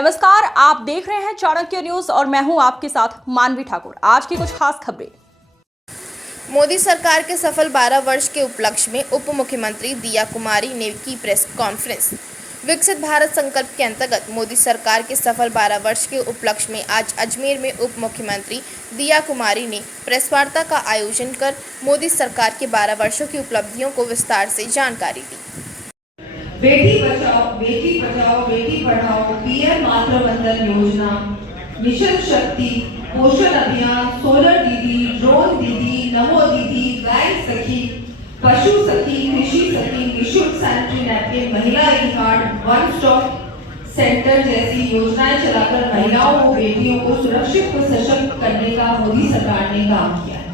नमस्कार, आप देख रहे हैं चाणक्य न्यूज और मैं हूं आपके साथ मानवी ठाकुर। आज की कुछ खास खबरें। मोदी सरकार के सफल 12 वर्ष के उपलक्ष्य में उप मुख्यमंत्री दिया कुमारी ने की प्रेस कॉन्फ्रेंस। विकसित भारत संकल्प के अंतर्गत मोदी सरकार के सफल 12 वर्ष के उपलक्ष्य में आज अजमेर में उप मुख्यमंत्री दिया कुमारी ने प्रेस वार्ता का आयोजन कर मोदी सरकार के 12 वर्षों की उपलब्धियों को विस्तार से जानकारी दी। बेटी बचाओ बेटी पढ़ाओ, पीएम मातृ वंदन योजना, मिशन शक्ति, पोषण अभियान, सोलर दीदी, ड्रोन दीदी, नमो दीदी, बैंक सखी, पशु सखी, कृषि सखी, निःशुल्क सैनिटरी नैपकिन, महिला ई कार्ड, वन स्टॉप सेंटर जैसी योजनाएं चलाकर महिलाओं को, बेटियों को सुरक्षित व सशक्त करने का मोदी सरकार ने काम किया है।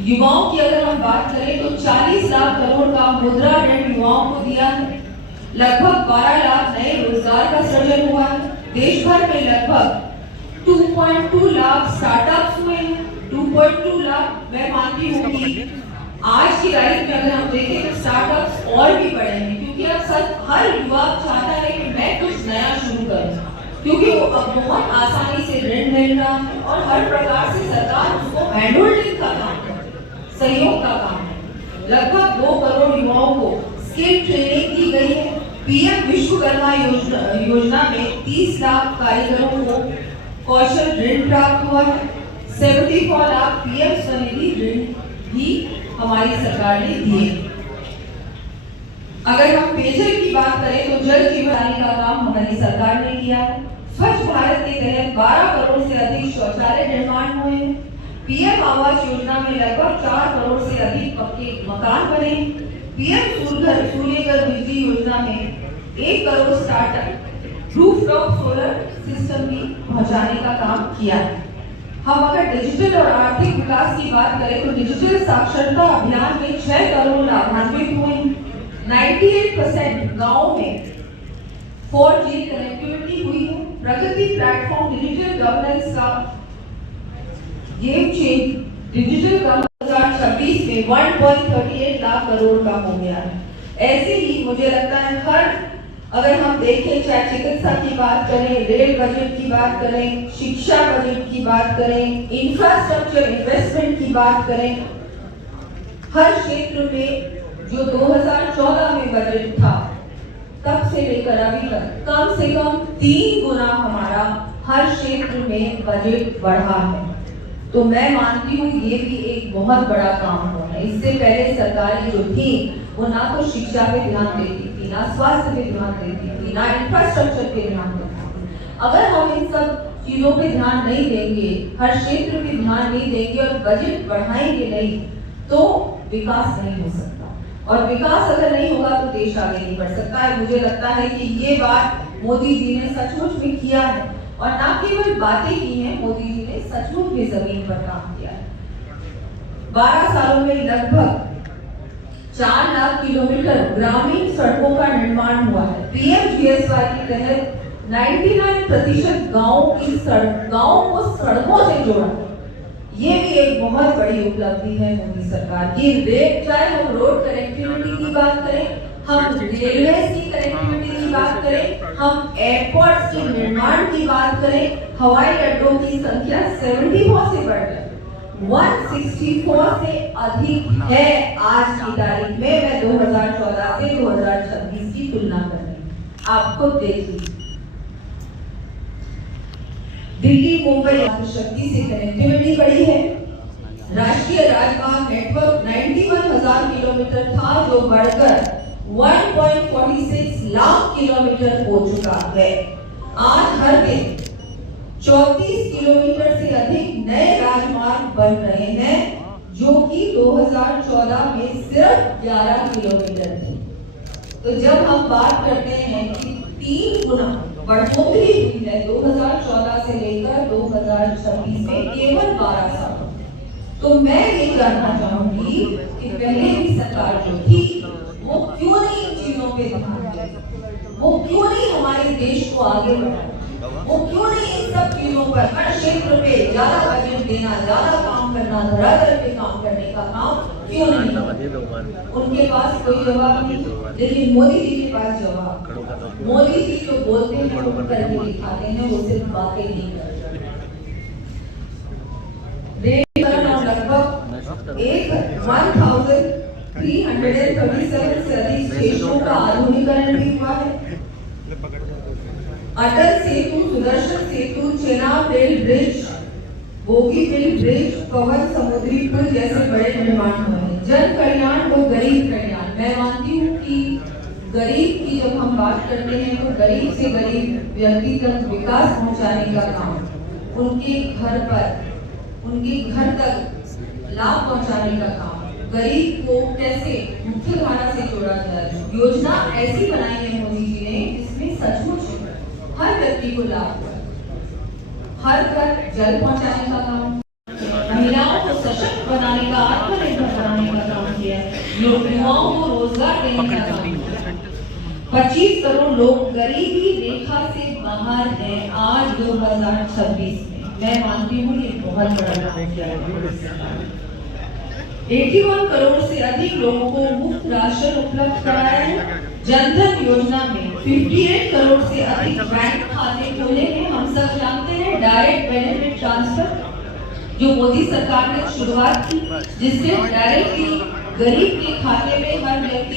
युवाओं की अगर हम बात करें तो 40 लाख करोड़ का मुद्रा ऋण युवाओं को दिया है। लगभग 12 लाख नए रोजगार का सृजन हुआ है। देश भर में लगभग 2.2 लाख स्टार्टअप्स हुए हैं। 2.2 लाख मैं मानती हूँ कि आज की तारीख में अगर हम देखें तो स्टार्टअप्स और भी बढ़े हैं, क्योंकि अब सब हर युवा चाहता है कि मैं कुछ नया शुरू करूँ, क्योंकि वो अब बहुत आसानी से ऋण मिल रहा है और हर प्रकार से सरकार उसको हैंडहोल्डिंग का काम कर, सहयोग का काम है। लगभग 2 करोड़ युवाओं को स्किल ट्रेनिंग दी गई है। पीएम विश्वकर्मा योजना में 30 लाख कारीगरों को कौशल ऋण प्राप्त हुआ है। 74 लाख पीएम स्वनिधि ऋण भी हमारी सरकार ने दिए। अगर हम पेयजल की बात करें तो जल जीवन का काम हमारी सरकार ने किया है। स्वच्छ भारत के तहत 12 करोड़ से अधिक शौचालय निर्माण हुए हैं। पीएम आवास योजना में लगभग 4 करोड़ से अधिक पक्के मकान बने। पीएम सूर्यघर बिजली योजना में 1 crore startup rooftop solar system भी पहुंचाने का काम किया है। हम अगर डिजिटल और आर्थिक विकास की बात करें तो डिजिटल साक्षरता अभियान में 6 करोड़ लाभान्वित हुए। 98% गाँव में 4G कनेक्टिविटी हुई है। प्रगति प्लेटफॉर्म डिजिटल गवर्नेंस का गेम चेंज डिजिटल 2026 में 1.38 लाख करोड़ का हो गया है। ऐसे ही मुझे लगता है अगर हम देखें, चाहे चिकित्सा की बात करें, रेल बजट की बात करें, शिक्षा बजट की बात करें, इंफ्रास्ट्रक्चर इन्वेस्टमेंट की बात करें, हर क्षेत्र में जो 2014 में बजट था तब से लेकर अभी तक कम से कम 3 गुना हमारा हर क्षेत्र में बजट बढ़ा है। तो मैं मानती हूँ ये भी एक बहुत बड़ा काम हुआ है। इससे पहले सरकारें जो थी वो ना तो शिक्षा पे ध्यान देती थी, ना स्वास्थ्य पे ध्यान देती थी, ना इंफ्रास्ट्रक्चर पे ध्यान देती थी। अगर हम इन सब चीजों पे ध्यान नहीं देंगे, हर क्षेत्र पे ध्यान नहीं देंगे और बजट बढ़ाएंगे नहीं, तो विकास नहीं हो सकता। और विकास अगर नहीं होगा तो देश आगे नहीं बढ़ सकता है। मुझे लगता है कि ये बात मोदी जी ने सचमुच में किया है, और ना केवल बातें की हैं, मोदी जी ने सचमुच में जमीन पर काम किया है। 12 सालों में लगभग 4 लाख किलोमीटर ग्रामीण सड़कों का निर्माण हुआ है। पीएमजीएसवाई के तहत 99% गाँव को सड़कों से जोड़ा। ये भी एक बहुत बड़ी उपलब्धि है मोदी सरकार की। चाहे हम रोड कनेक्टिविटी की बात करें, हम रेलवे की कनेक्टिविटी की बात करें, हम एयरपोर्ट्स के निर्माण की बात करें, हवाई अड्डों की संख्या 74 से बढ़कर 164 से अधिक है आज की तारीख में। मैं 2014 से 2026 की तुलना कर रही हूँ, आपको देख लीजिए। दिल्ली मुंबई शक्ति से कनेक्टिविटी बढ़ी है। राष्ट्रीय राजमार्ग नेटवर्क 91,000 किलोमीटर था जो बढ़कर 1.46 लाख किलोमीटर हो चुका है। आज हर दिन 34 किलोमीटर से अधिक नए राजमार्ग बन रहे हैं, जो कि 2014 में सिर्फ 11 किलोमीटर थे। तो जब हम बात करते हैं कि 3 गुना बढ़ोतरी हुई है 2014 से लेकर 2026 में केवल 12 साल, तो मैं ये जानना चाहूंगी कि पहले की सरकार जो थी वो क्यों नहीं इन चीजों पे ध्यान दी, वो क्यों नहीं हमारे देश को आगे बढ़ाया, वो क्यों नहीं इन सब चीजों पर हर क्षेत्र पे ज्यादा बजट देना, ज्यादा काम करना, धरातल पे काम करने का काम क्यों नहीं? उनके पास कोई जवाब नहीं, लेकिन मोदी जी के पास जवाब। मोदी जी जो बोलते हैं वो करके दिखाते हैं, वो सिर्फ बातें नहीं करते। रेलकरण और लगभग 1337 से अधिक स्टेशनों का आधुनिकीकरण भी हुआ है। Atal Setu, Sudarshan Setu, Chenab rail bridge, Bogibeel bridge, Pamban समुद्री पुल जैसे बड़े निर्माण हुए हैं। जन कल्याण व गरीब कल्याण। मैं मानती हूँ कि गरीब की जब हम बात करते हैं तो गरीब से गरीब व्यक्ति तक विकास पहुंचाने का काम, उनके घर पर, उनके घर तक लाभ पहुंचाने का काम, गरीब को कैसे मुख्य धारा से जोड़ा जाए, योजना ऐसी बनाई है मोदी जी ने जिसमें सचमुच हर व्यक्ति को लाभ हो, हर घर जल पहुंचाने का काम, महिलाओं को सशक्त बनाने का, आत्मनिर्भर बनाने का काम किया है, युवाओं को रोजगार देने का काम किया। 25 करोड़ लोग गरीबी रेखा से बाहर हैं आज 2026 में। मैं मानती हूँ ये बहुत बड़ा काम किया है। 81 करोड़ से अधिक लोगों को मुफ्त राशन उपलब्ध कराया है। जनधन योजना में 58 करोड़ से अधिक बैंक खाते खोले हैं। हम सब जानते हैं डायरेक्ट बेनिफिट ट्रांसफर जो मोदी सरकार ने शुरुआत की, जिससे डायरेक्टली गरीब के खाते में हर व्यक्ति